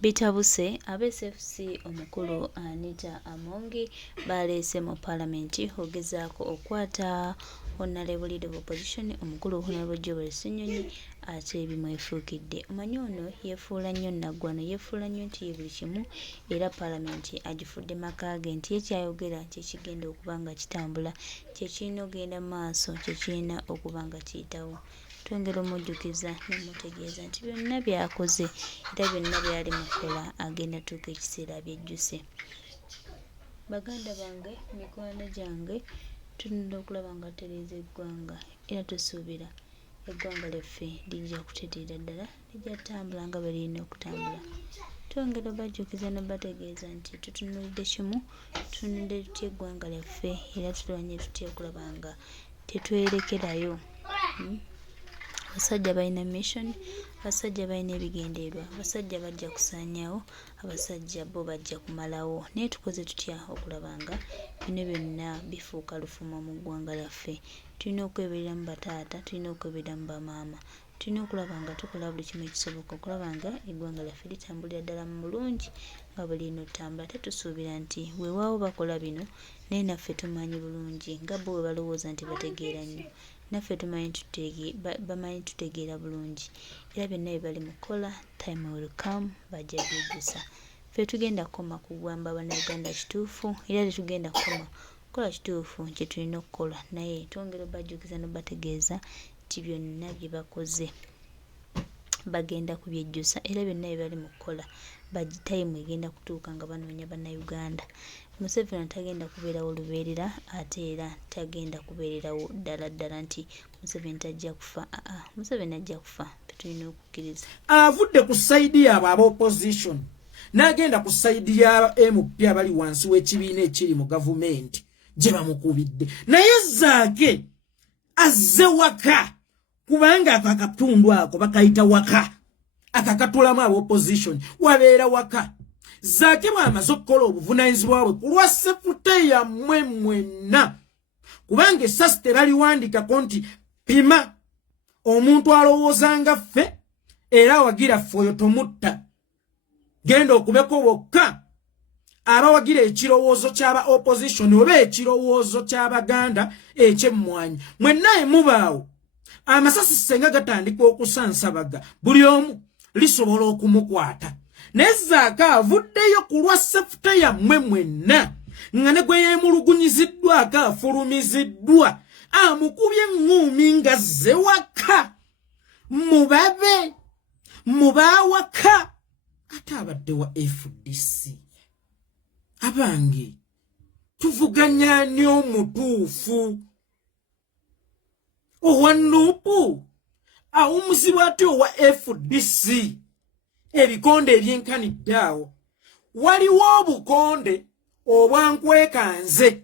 Bitabuse aba SFC omukulu Anita Amongi baleese mu Parliament ogezaako okwata Honorable Leader of Opposition omukulu Honorable Bagobye Ssenyonyi ate bimwefuukidde. Omanyi ono yeefuula nnyo naggwano, yeefuula nnyo nti ye buli kimu era Parliament agifudde maka ge nti ye kyayogera kyekigenda okuba nga kitambula, kyekirina ogenda mu maaso, kyekirina okuba nga kiyitawo. Twongera omujjukiza n'omutegeeza nti byonna byakoze era byonna byali mukola agenda tuuka ekiseera byejjuse. Baganda bange, mikwano gyange, tulina okulaba nga tutereeza eggwanga era tusuubira eggwanga lyaffe lijja kutereera ddala, lijja kutambula nga bwe lirina okutambula. Twongera obajjukiza n'obategeeza nti tutunuulidde kimu, tutunuulidde tutya eggwanga lyaffe era tulwanye tutya okulaba nga tetwerekerayo. Abasajja balina mission, abasajja balina ebigendererwa, abasajja bajja kusaanyawo, abasajja bo bajja kumalawo. Naye tukoze tutya okulaba nga bino byonna bifuuka lufumo mu ggwanga lyaffe? Tulina okweberera mu bataata, tulina okweberera mu bamaama, tulina okulaba nga tukola buli kimu ekisoboka okulaba nga eggwanga lyaffe litambulira ddala mu bulungi nga bwe lirina okutambula. Ate tusuubira nti weewaawo bakola bino naye naffe tumanyi bulungi nga bo bwe balowooza nti bategeera nnyo, naffe bamanyi tutegeera bulungi era byonna bye bali mukola time will come bajja byejjusa. Ffe tugenda kukoma kugamba bannayuganda kituufu era tetugenda kukoma kukola kituufu kye tulina okukola, naye twongera obajjukiza n'obategeeza nti byonna bye bakoze bagenda kubyejjusa era byonna bye bali mu kukola time egenda kutuuka nga banoonya bannayuganda. Museveni tagenda kubeerawo lubeerera ate era tagenda kubeererawo ddala nti Museveni tajja kufa. Museveni ajja kufa, tulina okukkiriza. Avudde ku sayidi yaabwe aba opposition n'agenda ku sayidi ya MP abali wansi w'ekibiina ekiri mu gavumenti gye bamukubidde. Naye Zaake azze waka kubanga akakatundu ako bakayita waka, akakatulamu aba opposition wabeera waka. Zaake bw'amaze okukola obuvunaanyizibwa bwe ku lwa sekute yammwe mwenna, kubanga essasi tebaliwandikako nti pima omuntu alowooza nga ffe era wagira ffe oyo tomutta, genda okubeko bokka abawagira ekirowoozo ky'aba opposition oba ekirowoozo ky'Abaganda eky'emmwanyi. Mwenna emubaawo amasasi senga gatandika okusansabaga buli omu lisobola okumukwata. Naye Zaake avuddeyo ku lwa sefuta yammwe mwenna nga ne gwe yeemulugunyiziddwako afulumiziddwa amukubye eŋŋuumi nga zze waka mubabe mubaawaka ate abadde wa FDC. Abange tuvuganya ani omutuufu? Owa Nuupu awumuzibwa ati owa FDC? Ebikonde ebyenkanidde awo. Waliwo obukonde obwankwekanze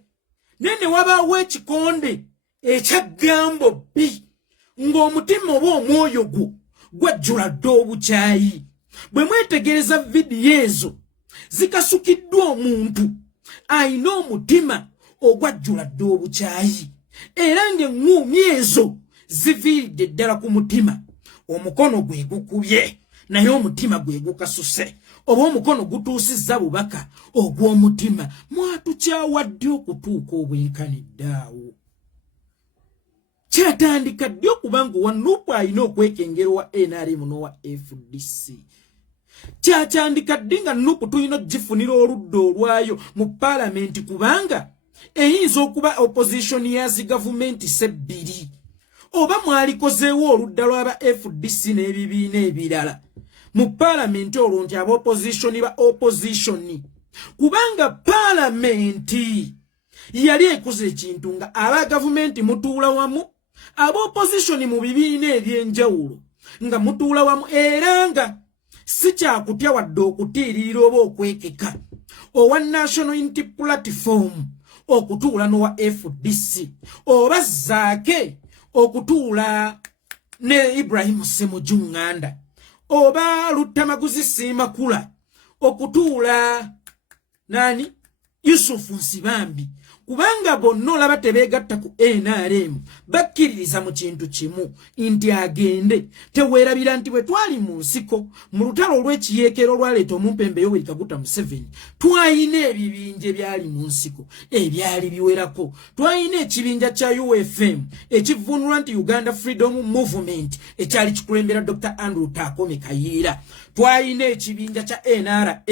nene wabaawo ekikonde ekyaggambo bbi ng'omutima oba omwoyo gwo gwajjula dda obukyayi. Bwe mwetegereza vidiyo ezo zikasukiddwa omuntu ayina omutima ogwajjula dda obukyayi era ng'eŋŋuumi ezo ziviiridde ddala ku mutima. Omukono gwe gukubye naye omutima gwe gukasuse, oba omukono gutuusizza bubaka ogw'omutima. Mwatukyawadde okutuuka obwenkanidde awo. Kyatandika ddi okuba nga Nuupu alina okwekengera wa NRM n'owa FDC. Kyatandika ddi nga Nuupu tulina ogifunira oludda olwayo mu Parliament kubanga eyinza okuba opposition yazi gavumenti sebbiri, oba mwalikozeewo oludda lw'aba FDC n'ebibiina ebirala mu Parliament olwo nti aba opposition ba opposition, kubanga Parliament yali ekoze ekintu nga aba gavumenti mutuula wamu, aba opposition mu bibiina eby'enjawulo nga mutuula wamu era nga si kyakutya wadde okutiirira oba okwekeka. Owa National Unity Platform okutuula n'owa FDC, oba Zaake okutuula ne Ibrahim Ssemujju, oba Lutamaguzi Simakula okutuula nani Yusufu Nsibambi, kubanga bonna olaba tebeegatta ku NRM bakkiririza mu kintu kimu nti agende. Teweerabira nti bwe twali mu nsiko mu lutalo olw'ekiyeekero olwaleeta Omumpembe Yoweri Kaguta Museveni twayina ebibinja ebyali mu nsiko ebyali biwerako. Twayina ekibinja kya UFM ekivvuunulwa nti Uganda Freedom Movement ekyali kikulembera Dr. Andrew Takome Kayiira. Twayina ekibinja kya NRA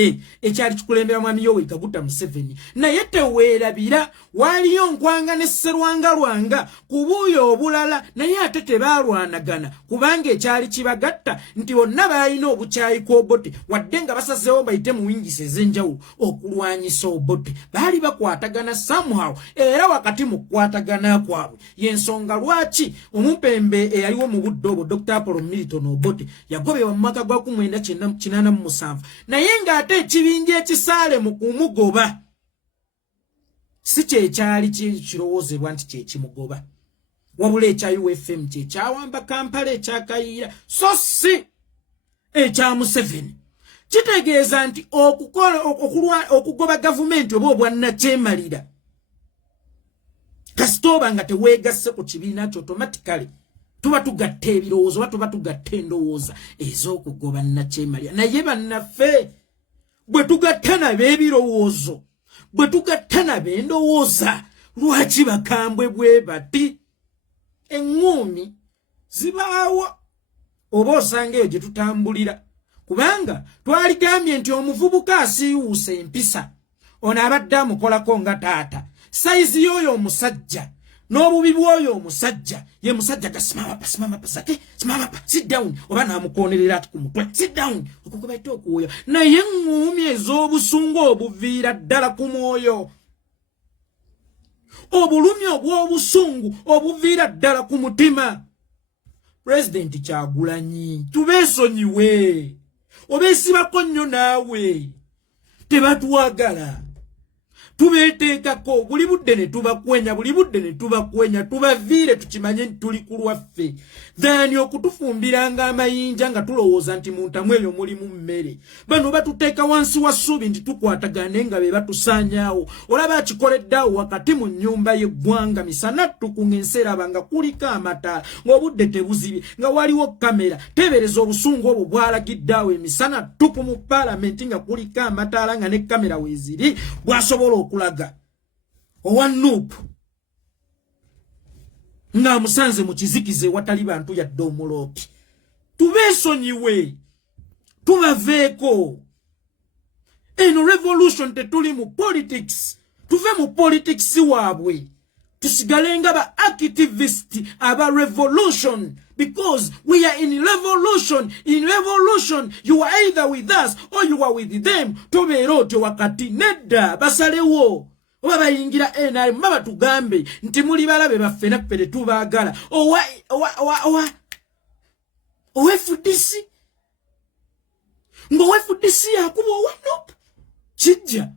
ekyali kikulembera Mwami Yoweri Kaguta Museveni. Naye teweerabira waliyo Nkwanga ne Sserwanga ku buuyo obulala naye ate tebaalwanagana kubanga ekyali kibagatta nti bonna balina obukyayi kw'Obote wadde nga basazeewo bayite mu wingisi ez'enjawulo okulwanyisa Obote. Baali bakwatagana somehow era wakati mu kukwatagana kwabwe y'ensonga lwaki Omumpembe eyaliwo mu budde obwo Dr. Apollo Milton Obote yagobebwa mu mwaka gwa 1987 naye ng'ate ekibinja ekisaale mu kumugoba si kyekyali kirowoozebwa nti kyekimugoba wabula ekya UFM kyekyawamba Kampala ekyakayiira so si ekya Museveni. Kitegeeza nti okugoba gavumenti oba obwannakyemalira kasitooba nga teweegasse ku kibiina kyo automatically tuba tugatta ebirowoozo oba tuba tugatta endowooza ez'okugoba nnakyemalira. Naye bannaffe bwe tugatta nabo ebirowoozo bwe tugatta nabo endowooza lwaki bakambwe bwe bati? Eŋŋuumi zibaawo oba osanga eyo gye tutambulira kubanga twaligambye nti omuvubuka asiiwuusa empisa ono abadde amukolako nga taata. Sayizi y'oyo omusajja n'obubi bw'oyo omusajja ye musajja gasimamapa sake simamapa sit down oba n'amukonerera ati ku mutwe sit down okukubaita okuwoya. Naye eŋŋuumi ez'obusungu obuviira ddala ku mwoyo obulumi obw'obusungu obuviira ddala ku mutima. President Kyagulanyi tubeesonyiwe obeesibako nnyo naawe tebatwagala tubeeteekako buli budde ne tubakwenya tubaviire tukimanye nti tuli ku lwaffe dhani okutufumbiranga amayinja nga tulowooza nti mu ntamu eyo mulimu mmere. Bano batuteeka wansi wa ssuubi nti tukwatagane nga be batusaanyaawo. Olaba akikoleddaawo wakati mu nnyumba y'eggwanga misana tukunga enseeraba nga kuliko amataala ng'obudde tebuzibye nga waliwo kamera teebereza obusungu obwo bwalagiddaawo emisana tupu mu paalamenti nga kuliko amataala nga ne kamera weeziri bwasobola okulaga owa Nuupu nga musanze mu kizikize watali bantu yadde omuloopi. Tubeesonyiwe tubaveeko. Eno revolution tetuli mu politics tuve mu politics waabwe tusigale nga ba activist aba revolution because we are in revolution. In revolution you are either with us or you are with them. Tobeera otyo wakati nedda basalewo oba bayingira NRM baba tugambe nti muli balabe baffe naffe tetubaagala owa FDC ng'owa FDC yakuba owa Nuupu kijja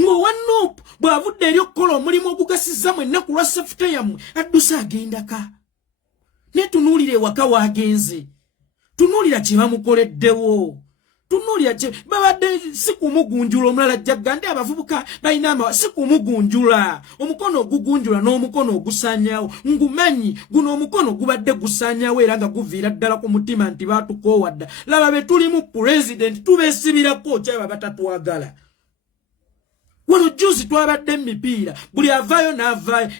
ng'owa Nuupu bw'avudde eri okukola omulimu ogugasizzamu ennaku lwa sefuta yammwe addusa agendaka. Ne tunuulira ewaka waagenze tunuulira kye bamukoleddewo tunuulira kye babadde si kumugunjula omulala jjagga ndi abavubuka balina si kumugunjula omukono ogugunjula n'omukono ogusaanyaawo ngumanyi guno omukono gubadde gusaanyaawo era nga guviira ddala ku mutima nti baatukoowadda. Laba be tulimu pulezidenti tubeesibirako kyaba batatwagala. Wano juzi twabadde emipiira buli avaayo n'avaayo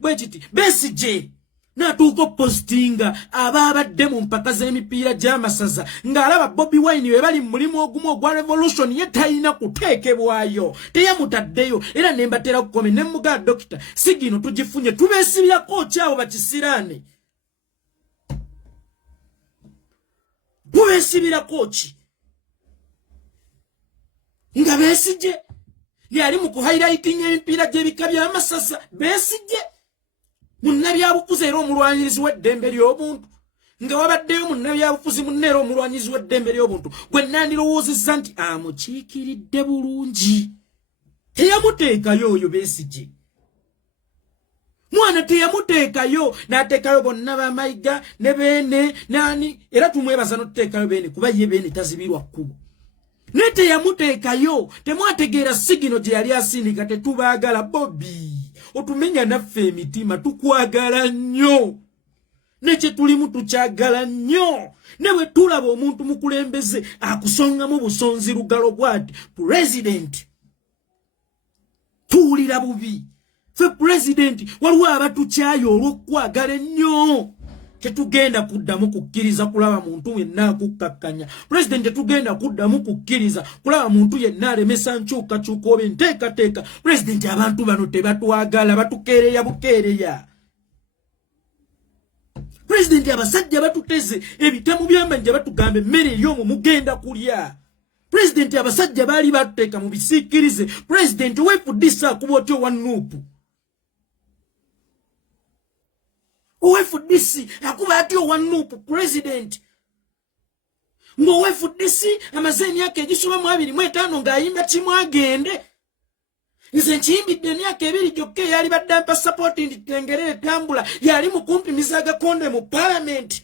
bwekiti Besigye n'atuuka postinga ababadde mu mpaka z'emipiira gy'amasaza ng'alaba Bobi Wine we bali mu mulimu ogumu ogwa revolution ye talina kuteekebwayo teyamutaddeyo era ne mbatera kukome ne muga dokita sigino tugifunye tubeesibirako kyabo bakisiraane tubeesibirako ki nga Besigye yali mu kuhighlighting emipiira gy'ebika by'amasasa Besigye munnabyabufuzi era omulwanyirizi w'eddembe ly'obuntu nga wabaddeyo munnabyabufuzi munneera omulwanyirizi w'eddembe ly'obuntu gwe nandirowoozezza nti amukiikiridde bulungi teyamuteekayo oyo Besigye mwana teyamuteekayo n'ateekayo bonna bamayiga ne beene nani era tumwebaza n'otuteekayo beene kuba ye beene tazibirwa kkubo nete yamuteekayo temwategeera sigino gye yali asindika tetubaagala Bobi otumenya naffe emitima tukwagala nnyo nekye tulimu tukyagala nnyo ne bwe tulaba omuntu mukulembeze akusongamu busonzi lugalo bwati president tuwulira bubi fe president waliwo abatukyayo olw'okwagala ennyo tetugenda kuddamu kukkiriza kulaba muntu yenna akukkakkanya president tetugenda kuddamu kukkiriza kulaba muntu yenna alemesa nkyukakyuka oba enteekateeka president abantu bano tebatwagala batukeereya bukeereya president abasajja batuteze ebitamu by'amanja batugamba emmere ey'omwo mugenda kulya president abasajja baali batuteeka mu bisiikirize president weefudisa akuba otyo wanuupu owefudisi akuba atyo wanuupu president ng'owefudisi amaze emyaka egisoba mu 25 ng'ayimba kimu agende nze nkiyimbidde emyaka 2 gyokka eyali badde ampa sapoti nditengerere tambula yali mukumpimiza agakonde mu parliament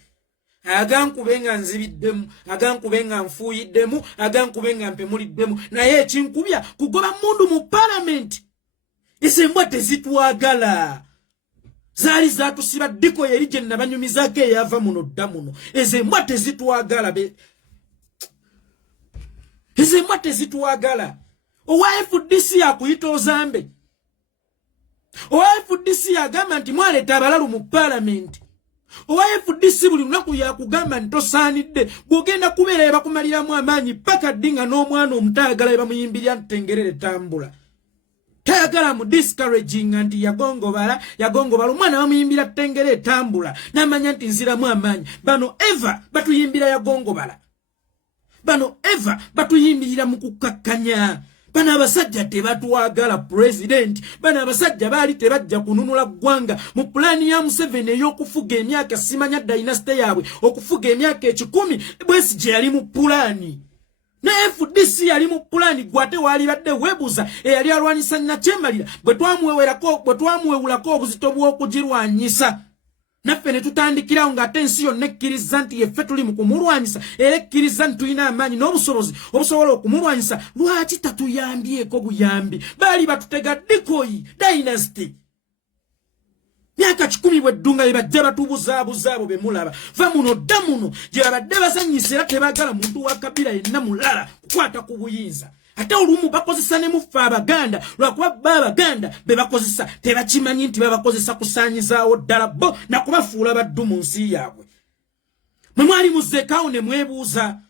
agankube nga nzibiddemu agankube nga nfuuyiddemu agankube nga mpemuliddemu naye ekinkubya kugoba mundu mu parliament esembwa tezitwagala zaali zatusiba ddiko yeri gye nabanyumizaako eyava muno dda muno ezembwa tezitwagala ezembwa tezitwagala owa FDC akuyita ozambe owa FDC agamba nti mwaleeta abalalu mu parliament owa FDC buli lunaku yakugamba nti tosaanidde bw'ogenda kubeera ebakumaliramu amaanyi paka ddinga n'omwana omutaagala ebamuyimbirya ntutengerere tambula tayagala mu discouraging nti yagongobala omwana bamuyimbira tengere tambula n'amanya nti nziramu amaanyi bano eva batuyimbira yagongobala bano eva batuyimbirira mu kukakkanya bano abasajja tebatwagala president bano abasajja baali tebajja kununula ggwanga mu pulaani ya Museveni ey'okufuga emyaka simanya dynasty yaabwe okufuga emyaka 10 Besigye yali mu pulaani na FDC yali mu pulaani gwate wali badde webuza eyali alwanyisa Nakyemalira bwe twamuwewulako obuzito bw'okugirwanyisa naffe ne tutandikirawo ng'ate ensi yonna ekkiriza nti yeffe tuli mu kumulwanyisa era ekkiriza nti tulina amaanyi n'obusobozi obusobola okumulwanyisa lwaki tatuyambyeko buyambi baali batutega dikoyi dynasty myaka 10 bweddunga bye bajja batubuzaabuza abo be mulaba va muno dda muno gye babadde basanyisa era tebaagala muntu wa kabira yenna mulala kukwata ku buyinza ate olumu bakozesa ne muffe Abaganda lwakuba Abaganda be bakozesa tebakimanyi nti babakozesa kusaanyizaawo ddala bo nakubafuula baddu mu nsi yaabwe mwe mwali muzeekaawo ne mwebuuza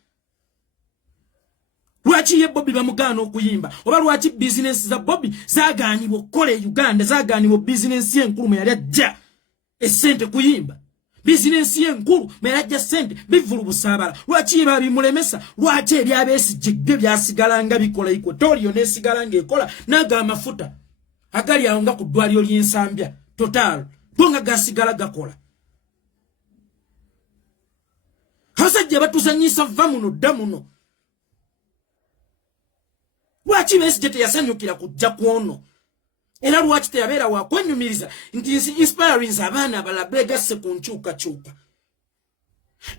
lwaki ye Bobi bamugaana okuyimba oba lwaki bizinensi za Bobi zagaanibwa okukola e Uganda zagaanibwa bizinensi y'enkulu mwe yali ajja essente kuyimba bizinensi y'enkulu mwe yali ajja ssente bivulu busaabala lwaki ye babimulemesa lwaki ebyabeesigye byo byasigalanga bikola Equatorial n'esigala ng'ekola n'aga amafuta agali awo nga ku ddwaliro ly'ensambya Total bonga gasigala gakola abasajja batuzanyisa va muno dda muno lwaki Besigye teyasanyukira kujja kwono era lwaki teyabeera wakwenyumiriza nti inspiring abaana abalala beegasse ku nkyukakyuka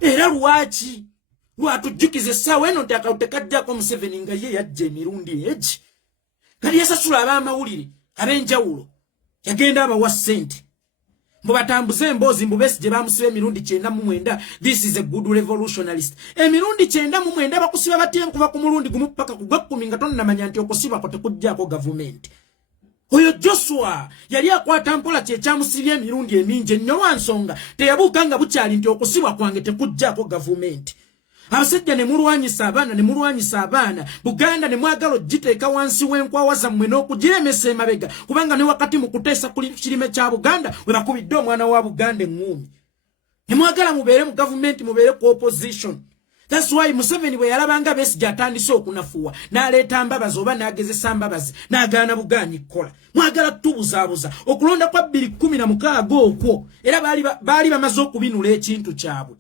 era lwaki lwatujjukiza essaawa eno nti akalulu tekajjako Museveni nga ye yajja emirundi egi kali yasasula ab'amawulire ab'enjawulo yagenda abawa ssente mbu batambuze emboozi mbu Besigye bamusiba emirundi 99 this is a good revolutionalist emirundi 99 bakusiba batya nkuva ku mulundi gumu paka ku gw'ekkumi nga tonnamanya nti okusibako tekujjaako gavumenti oyo Joshua yali akwata mpola kye kyamusibya emirundi emingi ennyo lwa nsonga teyabuuka nga bukyali nti okusibwa kwange tekujjaako gavumenti abasajja ne mulwanyisa abaana Buganda ne mwagala ogiteeka wansi w'enkwawa zammwe n'okugiremesa emabega kubanga ne wakati mu kuteesa ku kirime kya Buganda we bakubidde omwana wa Buganda eŋŋuumi ne mwagala mubeere mu gavumenti mubeere ku opposition. That's why Museveni bwe yalabanga Besigye atandise okunafuwa n'aleeta mbabazi oba n'agezesa mbabazi n'agaana bugaanyi kkola mwagala tubuzaabuza okulonda kwa 2016 okwo era baali bamaze okubinula ekintu kyabwe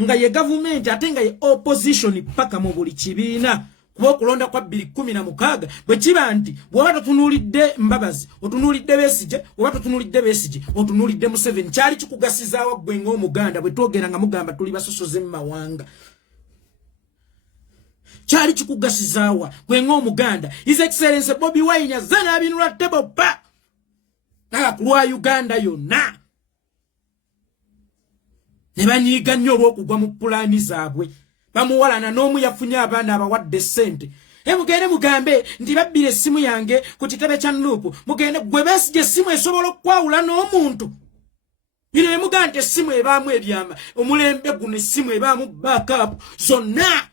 nga ye gavumenti ate nga ye opposition paka mu buli kibiina kuba okulonda kwa 2016 bwe kiba nti bw'oba totunuulidde mbabazi otunuulidde Besigye oba totunuulidde Besigye otunuulidde Museveni kyali kikugasizaawa ggwe ng'Omuganda bwe twogera nga mugamba tuli basosoze mu mawanga Chali kikugasizawa gwe ng'Omuganda. His Excellency Bobi Wine azana abinula tebo pa. Naga kulwa Uganda yonna. Ne banyiga nnyo olw'okugwa mu pulaani zaabwe. Bamuwalana n'omu yafunye abaana abawadde ssente. Mugende mugambe nti babbira essimu yange ku kitebe kya Nuupu. Mugende gwe Besigye essimu esobola okwawula n'omuntu. Bino muga nti essimu ebaamu ebyama. Omulembe guno essimu ebaamu backup zonna.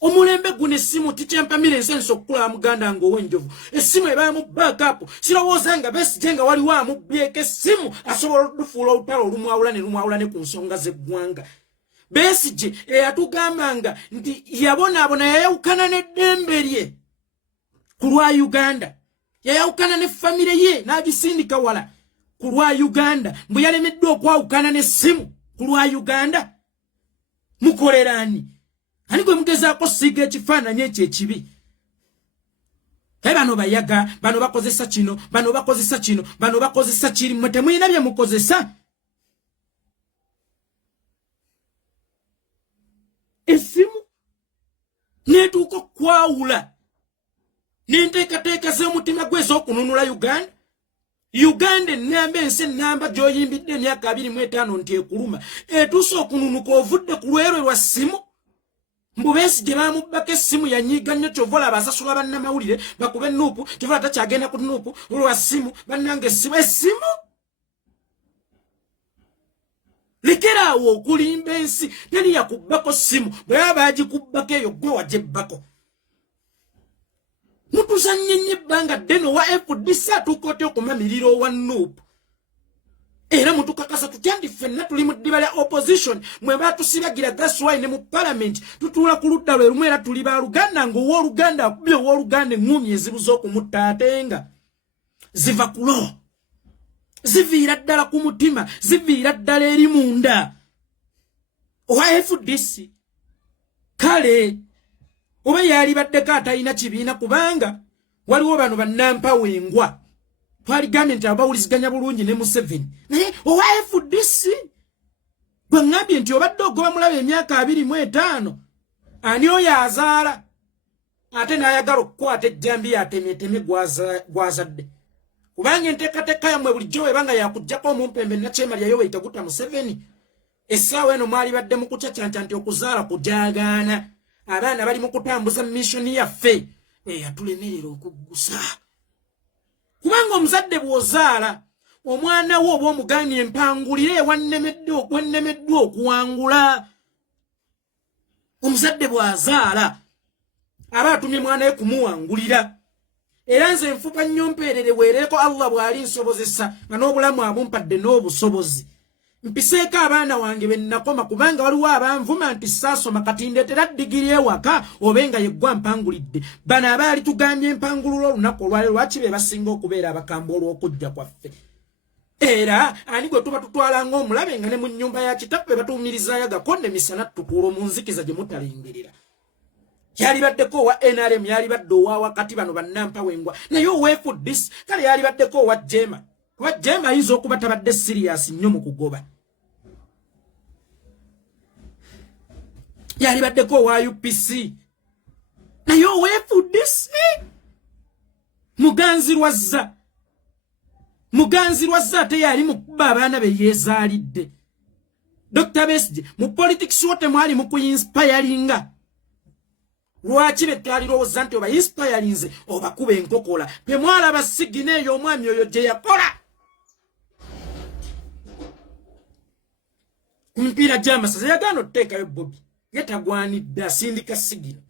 Omulembe guno essimu tikyempamira ensenso okukula Muganda ng'ow'enjovu. Essimu ebaamu backup. Sirowooza nga Besigye nga waliwo amubbyeko essimu asobola okufuula olutalo olumwawula ne ku nsonga z'eggwanga. Besigye eyatugambanga nti yabonaabona yayawukana n'eddembe lye ku lwa Uganda. Yayawukana ne famire ye n'agisindika wala ku lwa Uganda. Mbu yalemeddwa okwawukana n'essimu ku lwa Uganda. Mukolerani. Ani gwe mugezaako siiga ekifaananyi ekyo ekibi. Bano bayaga, bano bakozesa kino, bano bakozesa kino, bano bakozesa kiri. Mwe temuyina bye mukozesa. Esimu netuuka kwawula n'enteekateeka z'omutima gwe ez'okununula Uganda. Uganda ennamba ensi ennamba gy'oyimbidde emyaka 25 nti ekuluma etuuse okununuka ovudde ku lwerwe lwa ssimu. Mbu Besigye baamubbako essimu yanyiiga nnyo ky'ovola abasasula bannamawulire bakube Nuupu ky'ovola takyagenda ku Nuupu olwa ssimu bannanga essimu. Lekeraawo okulimba ensi teri yakubbako ssimu bwe baba agikubbako eyo gwe wagyebako. Mutuzannye nnyo ebbanga ddene owa FDC atuuka otya okumamirira owa Nuupu. Era mutukakasa tutya nti ffenna tuli mu ddiba lya opposition mwe baatusibagira gaswai ne mu parliament tutuula ku ludda lwe lumu era tuli baaluganda ng'owooluganda akubye owooluganda eŋŋumi ezibuza okumutta ate nga ziva ku lo. Ziviira ddala ku mutima, ziviira ddala eri munda. Owa FDC kale oba yali baddeko atalina kibiina kubanga waliwo bano bannampawengwa twaligambye nti abawuliziganya bulungi ne Museveni. Naye owa FDC gwe ŋŋambye nti obadde ogoba mulaba emyaka 25 ani oyo azaala ate n'ayagala okukwata ejjambiya atemyeteme gwazadde. Kubanga enteekateeka yammwe bulijjo webanga yakuggyako omumpembe Nakyemalyayo weyitaguta Museveni. Essaawa eno mwali badde mu kucacanta nti okuzaala kujaagaana. Abaana bali mu kutambuza missoni yaffe eyatulemerera okuggusa. Kubanga omuzadde bw'ozaala omwana wo oba omuganye empangulire wannemeddwa okuwangula. Omuzadde bw'azaala aba atumye mwana we kumuwangulira. Era nze nfuka nnyo mpeerere weereko Allah bw'ali nsobozesa nga n'obulamu abumpadde n'obusobozi. Mpiseeko abaana wange be nnakoma kubanga waliwo abanvuma nti saasoma kati ndeetera digiri ewaka obenga yeggwa mpangulidde. Bano abaali tugambye empangululo olunaku olwaleero lwaki be basinga okubeera abakambwe olw'okujja kwaffe. Era ani gwe tuba tutwala ng'omulabe nga ne mu nnyumba ya kitaffe batuumirizaayo agakonde misana tutuulo mu nzikiza gye mutalingerera. Yali baddeko owa NRM yali badde owa wakati bano bannampawengwa naye owa FDC kale yali baddeko owa Jema. Owa Jema ayinza okuba tabadde serious nnyo mu kugoba. Yali baddeko owa UPC naye owa FDC muganzi lwazza ate yali mukuba abaana be yeezaalidde. Dr. Besigye mu politics wote mwali mu kuinspiringa. Lwaki betwalirowooza nti oba inspirinze obakuba enkokola temwalaba sigina eyo omwami oyo gye yakola. Ku mipiira gy'amasaza yagaana otuteekayo Bobi yetagwanidde asindika sigina.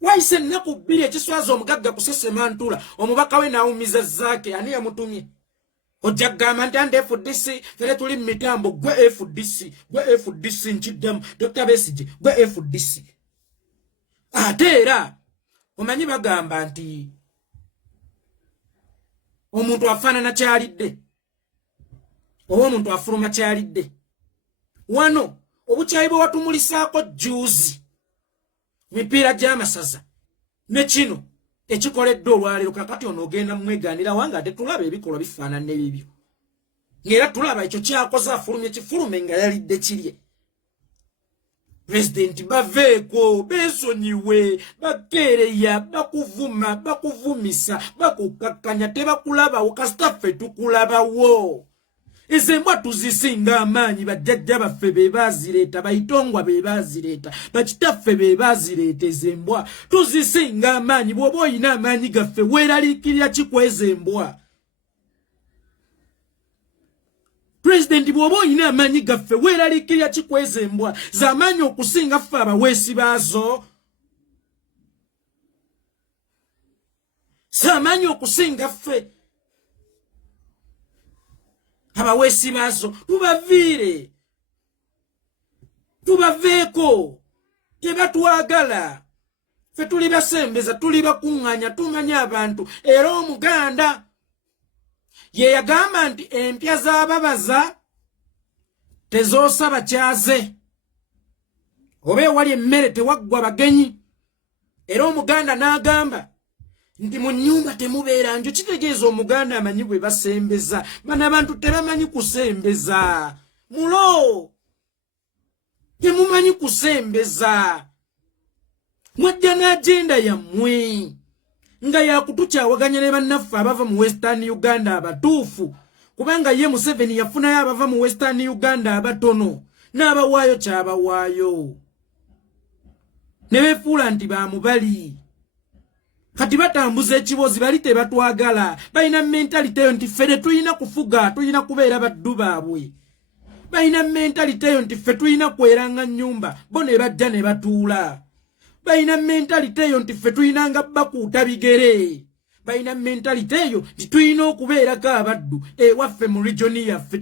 Wayise ennaku 2 ekiswaza omugagga kusesema ntula omubaka we n'awumiza Zaake ani yamutumye. Ojja kugamba nti andi FDC fere tuli mu mitambo gwe FDC nkiddemu Dr. Besigye gwe FDC. Ate era omanyi bagamba nti omuntu afaanana kyalidde oba omuntu afuluma kyalidde. Wano obukyayi bwe watumulisaako juuzi mipiira gy'amasaza ne kino ekikoleddwa olwaleero kakati ono ogenda mwegaanira wange ate tulaba ebikolwa bifaanana ebibyo. Ng'era tulaba ekyo kyakoze afulumye kifulume nga yalidde kirye. President baveeko besonyiwe bakereya bakuvuma bakuvumisa bakukakanya tebakulabawo kasitaffe tukulabawo ezembwa tuzisinga amaanyi bajjajja baffe be bazireeta bayitongwa be bazireeta bakitaffe be bazireeta ezembwa tuzisinga amaanyi bw'oba oyina amaanyi gaffe weeraliikirira kikweza embwa President bw'oba oyina amaanyi gaffe weeraliikirira kikweza embwa z'amaanyi okusinga ffe abaweesi baazo z'amaanyi okusinga ffe abaweesi baazo tubaveeko tebatwagala ffe tuli basembeza tuli bakuŋŋaanya tumanya abantu era Omuganda ye yagamba nti empya z'ababaza tezoosa bakyaze oba ewali emmere tewaggwa bagenyi era Omuganda n'agamba nti mu nnyumba temubeera nju kitegeeza Omuganda amanyi bwe basembeza bano abantu tebamanyi kusembeza mulo temumanyi kusembeza mwajja n'agenda yammwe nga yakutukyawaganya ne bannaffe abava mu Western Uganda abatuufu kubanga ye Museveni yafunayo abava mu Western Uganda abatono n'abawaayo kyabawaayo ne beefuula nti bamubali kati batambuza ekibozi bali tebatwagala balina mentalite nti ffe tulina kufuga tulina kubeera baddu baabwe balina mentalite nti ffe tulina kweranga nnyumba bo ne bajja ne batuula balina mentalite eyo nti ffe tulinanga bakuuta bigere balina mentalite eyo nti tulina okubeerako abaddu ewaffe mu regioni yaffe